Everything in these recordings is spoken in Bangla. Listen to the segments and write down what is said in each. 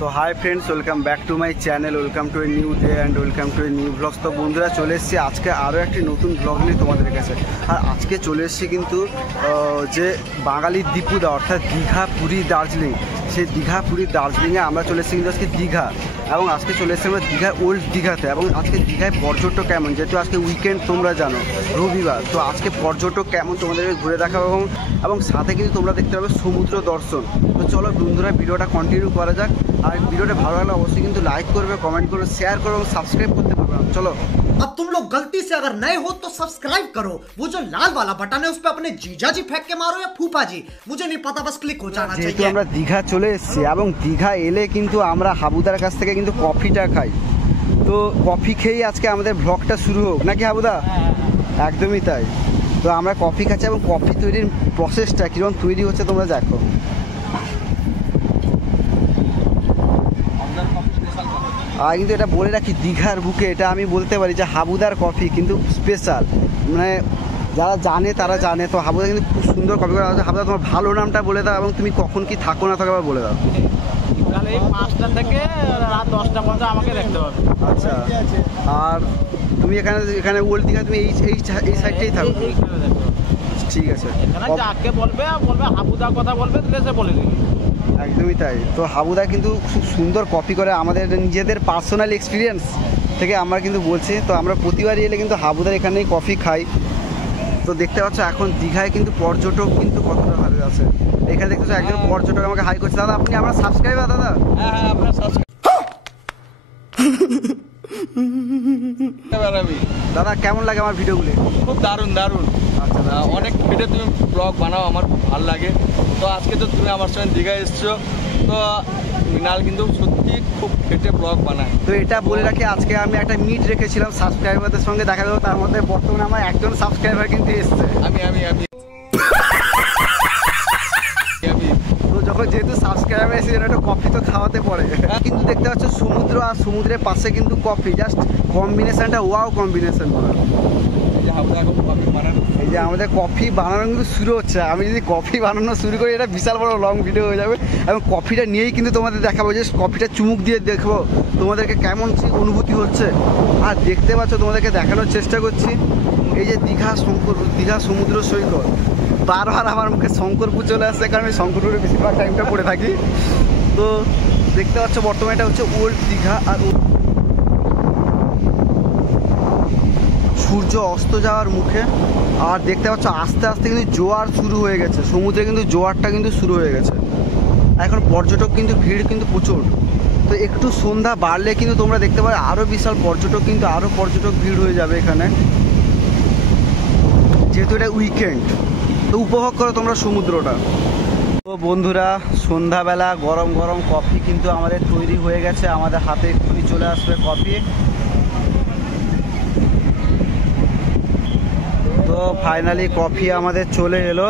তো hi friends, welcome back to my channel, welcome to a new day and welcome to a new blogs. তো বন্ধুরা, চলে এসেছি আজকে আরও একটি নতুন ব্লগ নিয়ে তোমাদের কাছে। আর আজকে চলে এসেছি কিন্তু যে বাঙালির দীপুদা অর্থাৎ দীঘা, পুরী, দার্জিলিং, সেই দীঘা, পুরী, দার্জিলিংয়ে আমরা চলে এসেছি কিন্তু আজকে দীঘা। এবং আজকে চলে এসেছি আমরা দীঘার ওল্ড দীঘাতে। এবং আজকে দীঘায় পর্যটক কেমন, যেহেতু আজকে উইকেন্ড তোমরা জানো, রবিবার, তো আজকে পর্যটক কেমন তোমাদেরকে ঘুরে দেখাবো। এবং সাথে কিন্তু তোমরা দেখতে পাবে সমুদ্র দর্শন। তো চলো বন্ধুরা, ভিডিওটা কন্টিনিউ করা যাক। আর ভিডিওটা ভালো লাগলে অবশ্যই কিন্তু লাইক করবে, কমেন্ট করবে, শেয়ার করবে এবং সাবস্ক্রাইব করতে পারবে। চলো। अब तुम लोग गलती से अगर नए हो तो सब्सक्राइब करो, वो जो लाल वाला बटन है उस पे अपने जीजा जी फेंक के मारो या फूफा जी, मुझे नहीं पता, बस क्लिक हो जाना चाहिए। যেহেতু আমরা দীঘা চলে এসেছি এবং দীঘা এলে কিন্তু আমরা হাবুদার কাছ থেকে কিন্তু কফিটা খাই। তো কফি খেয়েই আজকে আমাদের ব্লগটা শুরু হোক, নাকি হাবুদা? একদমই তাই। তো আমরা কফি খাচ্ছি এবং কফি তৈরির প্রসেসটা কীরকম তৈরি হচ্ছে তোমরা দেখো। আর কিন্তু এটা বলে রাখি, দীঘার বুকে এটা আমি বলতে পারি যে হাবুদার কফি কিন্তু স্পেশাল, মানে যারা জানে তারা জানে। তো হাবুদা কিন্তু খুব সুন্দর কফি করে। হাবুদা, তোমার ভালো নামটা বলে দাও এবং তুমি কখন কি থাকো না থাকো বলে দাও। তাহলে এই 5টা থেকে রাত 10টা পর্যন্ত আমাকে দেখতে হবে। আচ্ছা, আর তুমি এখানে ওল্ড দীঘা তুমি এই সাইডটাই থাকো? ঠিক আছে। এখানে যাকে বলবে হাবুদার কথা বলবে, দিলে সে বলে দিবে। একদমই তাই। তো হাবুদা কিন্তু খুব সুন্দর কফি করে, আমাদের নিজেদের পার্সোনাল এক্সপিরিয়েন্স থেকে আমরা কিন্তু বলছি। তো আমরা প্রতিবারই এলে কিন্তু হাবুদার এখানেই কফি খাই। তো দেখতে পাচ্ছ এখন দীঘায় কিন্তু পর্যটক কিন্তু কতটা ভালো আছে। এখানে দেখতে পাচ্ছ একজন পর্যটক আমাকে হাই করছে। দাদা, আপনি আমার সাবস্ক্রাইবার? দাদা হ্যাঁ, আপনার সাবস্ক্রাইবার। দাদা, কেমন লাগে আমার ভিডিওগুলি? খুব দারুণ দারুণ। আচ্ছা, অনেক ভিডিও তুমি ব্লগ বানাও, আমার খুব ভালো লাগে। তো আজকে তো তুমি আমার সঙ্গে দীঘা এসছো, তো মৃণাল কিন্তু সত্যি খুব খেটে ব্লগ বানায়। তো এটা বলে রাখি, আজকে আমি একটা মিট রেখেছিলাম সাবস্ক্রাইবারদের সঙ্গে দেখা যাবো। তার মধ্যে বর্তমানে আমার একজন সাবস্ক্রাইবার কিন্তু এসছে। আমি তো যখন যেহেতু সাবস্ক্রাইবার এসে যেন একটা কফি তো খাওয়াতে পড়ে। কিন্তু দেখতে পাচ্ছ সমুদ্র আর সমুদ্রের পাশে কিন্তু কফি, জাস্ট কম্বিনেশনটা ওয়াও কম্বিনেশন। এই যে আমাদের কফি বানানো কিন্তু শুরু হচ্ছে। আমি যদি কফি বানানো শুরু করি, এটা বিশাল বড় লং ভিডিও হয়ে যাবে। এবং কফিটা নিয়েই কিন্তু তোমাদের দেখাবো, যে কফিটা চুমুক দিয়ে দেখবো তোমাদেরকে কেমন অনুভূতি হচ্ছে। আর দেখতে পাচ্ছ, তোমাদেরকে দেখানোর চেষ্টা করছি এই যে দীঘা সমুদ্র সৈকত। বারবার আমার মুখে শঙ্করপুর চলে আসছে, কারণ আমি শঙ্করপুরে বেশিরভাগ টাইমটা পড়ে থাকি। তো দেখতে পাচ্ছ বর্তমানে এটা হচ্ছে ওল্ড দীঘা। আর সূর্য অস্ত যাওয়ার মুখে। আর দেখতে পাচ্ছ আস্তে আস্তে কিন্তু জোয়ার শুরু হয়ে গেছে, সমুদ্রে কিন্তু জোয়ারটা কিন্তু শুরু হয়ে গেছে। এখন পর্যটক কিন্তু ভিড় কিন্তু প্রচুর। তো একটু সন্ধ্যা বাড়লে কিন্তু তোমরা দেখতে পাবে আরও বিশাল পর্যটক, কিন্তু আরও পর্যটক ভিড় হয়ে যাবে এখানে, যেহেতু এটা উইকেন্ড। তো উপভোগ করো তোমরা সমুদ্রটা। তো বন্ধুরা, সন্ধ্যাবেলা গরম গরম কফি কিন্তু আমাদের তৈরি হয়ে গেছে। আমাদের হাতে এক্ষুনি চলে আসবে কফি। তো ফাইনালি কফি আমাদের চলে এলো।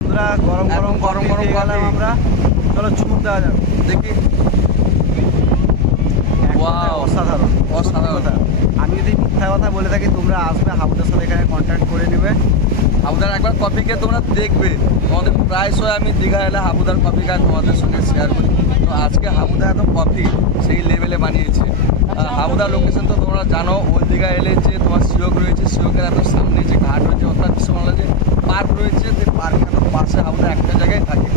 বন্ধুরা, গরম গরম গেলাম আমরা। চলো চুমুক দেওয়া যাক, দেখি। অসাধারণ অসাধারণ। আমি যদি মিথ্যা কথা বলে থাকি, তোমরা আসবে, হাবুদার সাথে এখানে কন্ট্যাক্ট করে নেবে। হাবুদার একবার কফি খেয়ে তোমরা দেখবে। তোমাদের প্রায়শই আমি দীঘা এলে হাবুদার কফি খাই, তোমাদের সঙ্গে শেয়ার করি। তো আজকে হাবুদা একদম কফি সেই লেভেলে বানিয়েছে। হাবুদার লোকেশন তো তোমরা জানো, ওই দীঘা এলে যে তোমার সিওক রয়েছে, সিওকের এত সামনে যে ঘাট রয়েছে, অর্থাৎ বিশ্ববাংলা যে পার্ক রয়েছে, যে পার্কের এত পাশে হাবুদা একটা জায়গায় থাকে।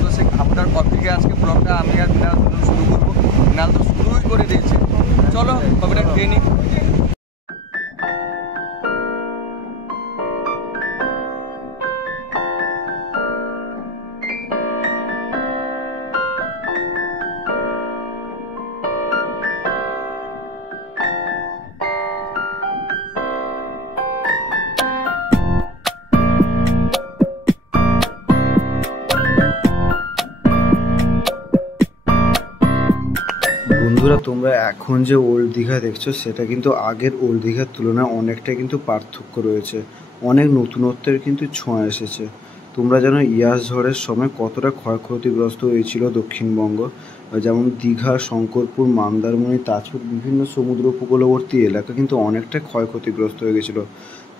তো সেই হাবুদার কফিকে আজকে ব্লগটা আমি আর মৃণাল শুরু করবো। মৃণাল তো শুরুই করে দিয়েছে। চলো কফিটা খেয়ে নিই। বন্ধুরা, তোমরা এখন যে ওল্ড দীঘা দেখছো, সেটা কিন্তু আগের ওল্ড দীঘার তুলনায় অনেকটা কিন্তু পার্থক্য রয়েছে। অনেক নতুনত্বের কিন্তু ছোঁয়া এসেছে। তোমরা জানো ইয়াস ঝড়ের সময় কতটা ক্ষয়ক্ষতিগ্রস্ত হয়েছিল দক্ষিণবঙ্গ। যেমন দীঘা, শঙ্করপুর, মন্দারমণি, তাজপুর, বিভিন্ন সমুদ্র উপকূলবর্তী এলাকা কিন্তু অনেকটা ক্ষয়ক্ষতিগ্রস্ত হয়ে গেছিলো।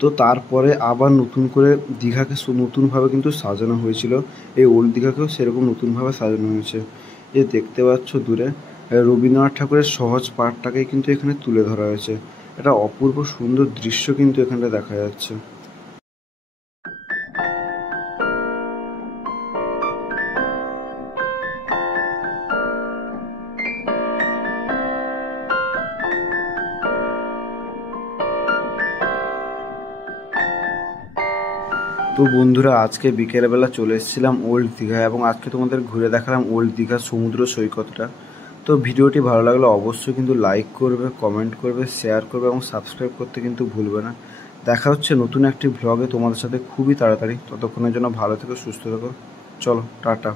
তো তারপরে আবার নতুন করে দীঘাকে নতুনভাবে কিন্তু সাজানো হয়েছিল। এই ওল্ড দীঘাকেও সেরকম নতুনভাবে সাজানো হয়েছে। যে দেখতে পাচ্ছ দূরে রবীন্দ্রনাথ ঠাকুরের সহজ পাঠটাকেই কিন্তু এখানে তুলে ধরা হয়েছে। একটা অপূর্ব সুন্দর দৃশ্য কিন্তু এখানে দেখা যাচ্ছে। তো বন্ধুরা, আজকে বিকেলবেলা চলে এসেছিলাম ওল্ড দীঘা এবং আজকে তোমাদের ঘুরে দেখালাম ওল্ড দীঘার সমুদ্র সৈকতটা। তো ভিডিওটি ভালো লাগলে অবশ্যই কিন্তু লাইক করবে, কমেন্ট করবে, শেয়ার করবে এবং সাবস্ক্রাইব করতে কিন্তু ভুলবে না। দেখা হচ্ছে নতুন একটি ভ্লগে তোমাদের সাথে খুবই তাড়াতাড়ি। ততক্ষণের জন্য ভালো থেকো, সুস্থ থেকো। চলো, টাটা।